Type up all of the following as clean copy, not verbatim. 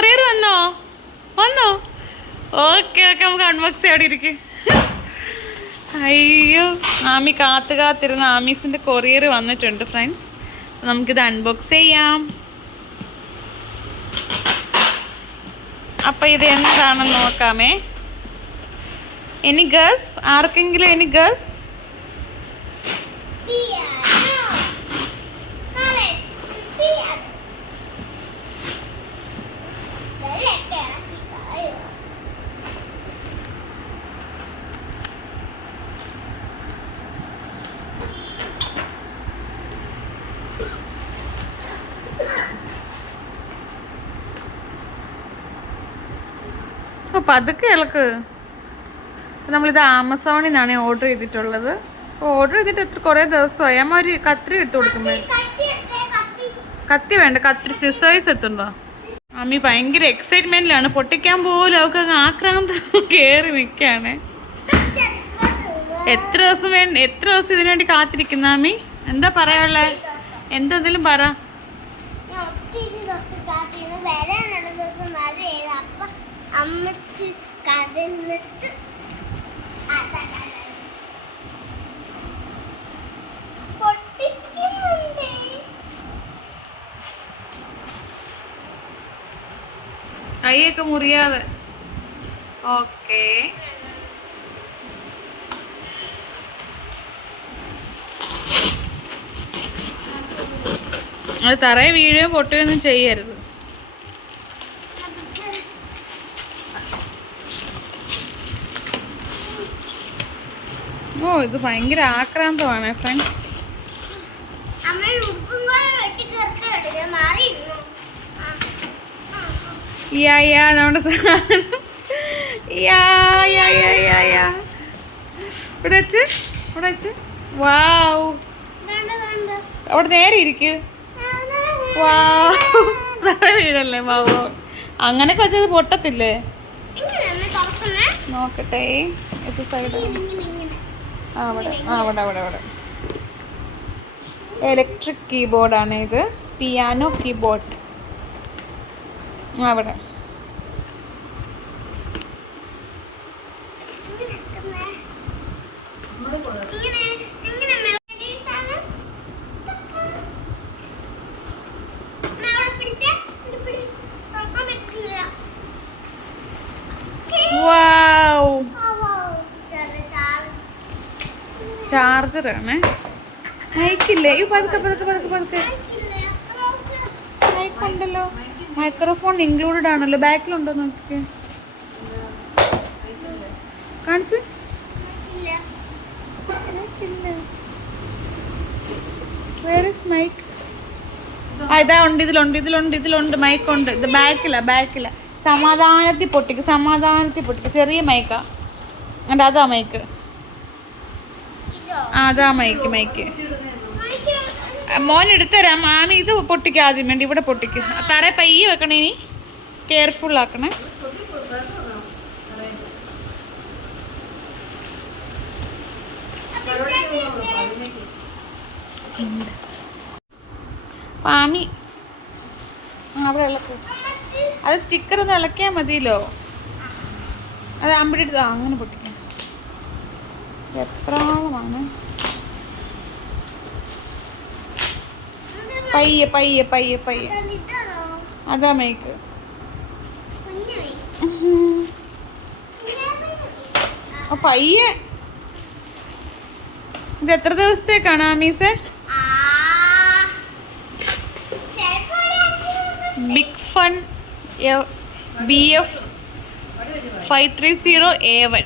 Courier വന്നോ? വന്നോ? Okay okay, നമുക്ക് അൺബോക്സ് ചെയ്യാൻ ഇരിക്കും. അയ്യോ, ആമി കാത്തിരുന്ന ആമീസിൻ്റെ കൊറിയർ വന്നിട്ടുണ്ട് ഫ്രണ്ട്സ്. നമുക്കിത് അൺബോക്സ് ചെയ്യാം. അപ്പം ഇത് എന്താണെന്ന് നോക്കാമേ. Any guess? ആർക്കെങ്കിലും എനി ഗസ്? അപ്പം അതൊക്കെ ഇളക്ക്. നമ്മളിത് ആമസോണിൽ നിന്നാണ് ഓർഡർ ചെയ്തിട്ടുള്ളത്. അപ്പോൾ ഓർഡർ ചെയ്തിട്ട് കുറേ ദിവസമായി. അമ്മ ഒരു കത്രി എടുത്ത് കൊടുക്കുമ്പോൾ. കത്തി വേണ്ട, കത്രി സിസേഴ്സ് എടുത്തുണ്ടോ? അമ്മി ഭയങ്കര എക്സൈറ്റ്മെന്റിലാണ്. പൊട്ടിക്കാൻ പോലും അവൾക്ക് ആക്രാന്തം കയറി നിൽക്കുകയാണ്. എത്ര ദിവസം ഇതിനു വേണ്ടി കാത്തിരിക്കുന്ന അമ്മി? എന്താ പറയാനുള്ളേ? എന്തെങ്കിലും പറ. കൈയൊക്കെ മുറിയാതെ. ഓക്കെ, അത് തറയെ വീഴുകയോ പൊട്ടുകയൊന്നും ചെയ്യരുത്. ഓ, ഇത് ഭയങ്കര ആക്രാന്തമാണ് ഫ്രണ്ട്സ്. നമ്മുടെ സാധനം ഇവിടെ വെച്ച്. വാവ്, അവിടെ നേരെ ഇരിക്കൂ. വാവ്, വീടല്ലേ? വാവ്, അങ്ങനെയൊക്കെ വെച്ചത് പൊട്ടത്തില്ലേ? നോക്കട്ടെ. ഇത് സൈഡ്. അവിടെ ഇലക്ട്രിക് കീബോർഡാണ് ഇത്. Piano keyboard. അവിടെ ചാർജറാണ്. മൈക്കില്ലേ? പതുക്കെ മൈക്കുണ്ടല്ലോ. മൈക്രോഫോൺ ഇൻക്ലൂഡഡ് ആണല്ലോ. ബാക്കിലുണ്ടോ നോക്കിക്കേ. കാണിച്ചു. Where is mic? ഇതാ ഉണ്ട്, ഇതിലുണ്ട് മൈക്കുണ്ട്. ഇത് ബാക്കില. സമാധാനത്തിൽ പൊട്ടിക്ക്. ചെറിയ മൈക്കാ. and അതാ മൈക്ക്. അതാ മൈക്ക്. മോൻ എടുത്തരാം. മാമി ഇത് പൊട്ടിക്കുക ആദ്യം വേണ്ടി. ഇവിടെ പൊട്ടിക്കുക. തറ പയ്യെ വെക്കണേ. ഇനി കെയർഫുൾ ആക്കണേ. മാമി അവിടെ ഇളക്കും. അത് സ്റ്റിക്കർ ഒന്ന് ഇളക്കിയാൽ മതിയല്ലോ. അത് അമ്പിടി എടുത്ത് അങ്ങനെ പൊട്ടിക്കാം. എത്രാളമാണ്. പയ്യെ. അതാ മൈക്ക്. പയ്യെ. ഇത് എത്ര ദിവസത്തേക്കാണ് ആമീസെ? Big fun BF 530A1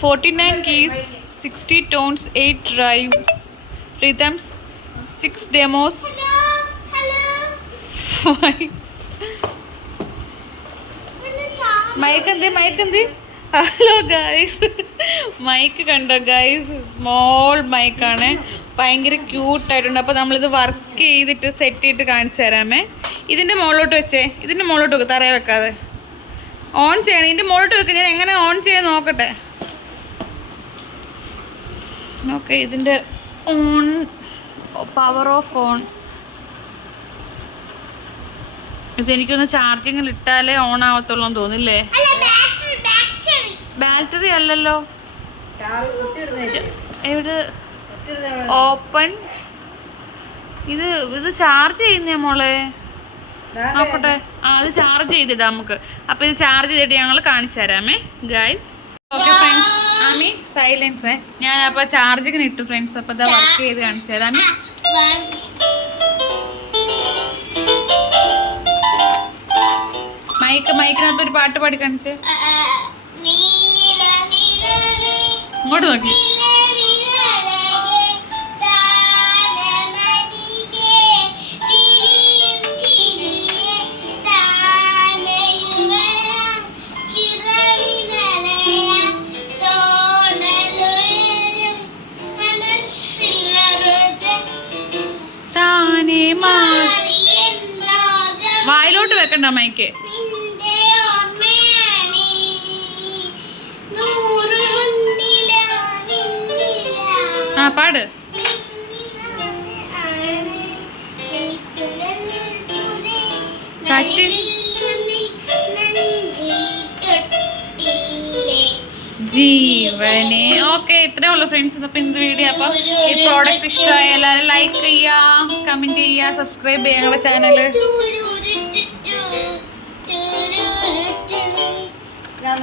49 keys 60 tones 8 rhythms 6 demos. Mic hello guys. Mic കണ്ടോ ഗൈസ്? സ്മോൾ മൈക്കാണ്. ഭയങ്കര ക്യൂട്ടായിട്ടുണ്ട്. അപ്പോൾ നമ്മളിത് വർക്ക് ചെയ്തിട്ട് സെറ്റ് ചെയ്തിട്ട് കാണിച്ചു തരാമേ. ഇതിൻ്റെ മുകളിലോട്ട് വെച്ചേ. ഇതിൻ്റെ മുകളിലോട്ട് വെക്ക്, തറയെ വെക്കാതെ. ഓൺ ചെയ്യണം. ഇതിൻ്റെ മുകളിലോട്ട് വെക്ക്. ഞാൻ എങ്ങനെ ഓൺ ചെയ്യാൻ നോക്കട്ടെ. ഓക്കെ, ഇതിൻ്റെ ഓൺ, പവർ ഓഫ് ഓൺ. ഇതെനിക്കൊന്ന് ചാർജിങ്ങിൽ ഇട്ടാലേ ഓൺ ആവത്തുള്ളൂ എന്ന് തോന്നില്ലേ? ബാറ്ററി അല്ലല്ലോ. എവിടെ ഓപ്പൺ? ഇത് ചാർജ് ചെയ്യുന്നേ മോളെ. നോക്കട്ടെ. അത് ചാർജ് ചെയ്തിടാം നമുക്ക്. അപ്പോൾ ഇത് ചാർജ് ചെയ്തിട്ട് ഞങ്ങൾ കാണിച്ചു തരാമേ guys. Okay friends, Aami silence. ഞാൻ അപ്പോൾ ചാർജിങ്ങിന് ഇട്ടു ഫ്രണ്ട്സ്. അപ്പോൾ ഇതാ വർക്ക് ചെയ്ത് കാണിച്ചു തരാമേ. മൈക്കിനകത്ത് ഒരു പാട്ട് പാടി കാണിച്ചേ. ഇങ്ങോട്ട് നോക്കി. വായിലോട്ട് വെക്കണ്ട മൈക്ക്. ആ പാട്. ജീവനെ. ഓക്കെ, ഇത്രേ ഉള്ളൂ ഫ്രണ്ട്സ്. അപ്പം ഇന്ന് വീഡിയോ. അപ്പം ഈ പ്രോഡക്റ്റ് ഇഷ്ടമായ എല്ലാവരും ലൈക്ക് ചെയ്യുക, കമൻറ്റ് ചെയ്യുക, സബ്സ്ക്രൈബ് ചെയ്യുക ഞങ്ങളുടെ ചാനൽ. ഞാൻ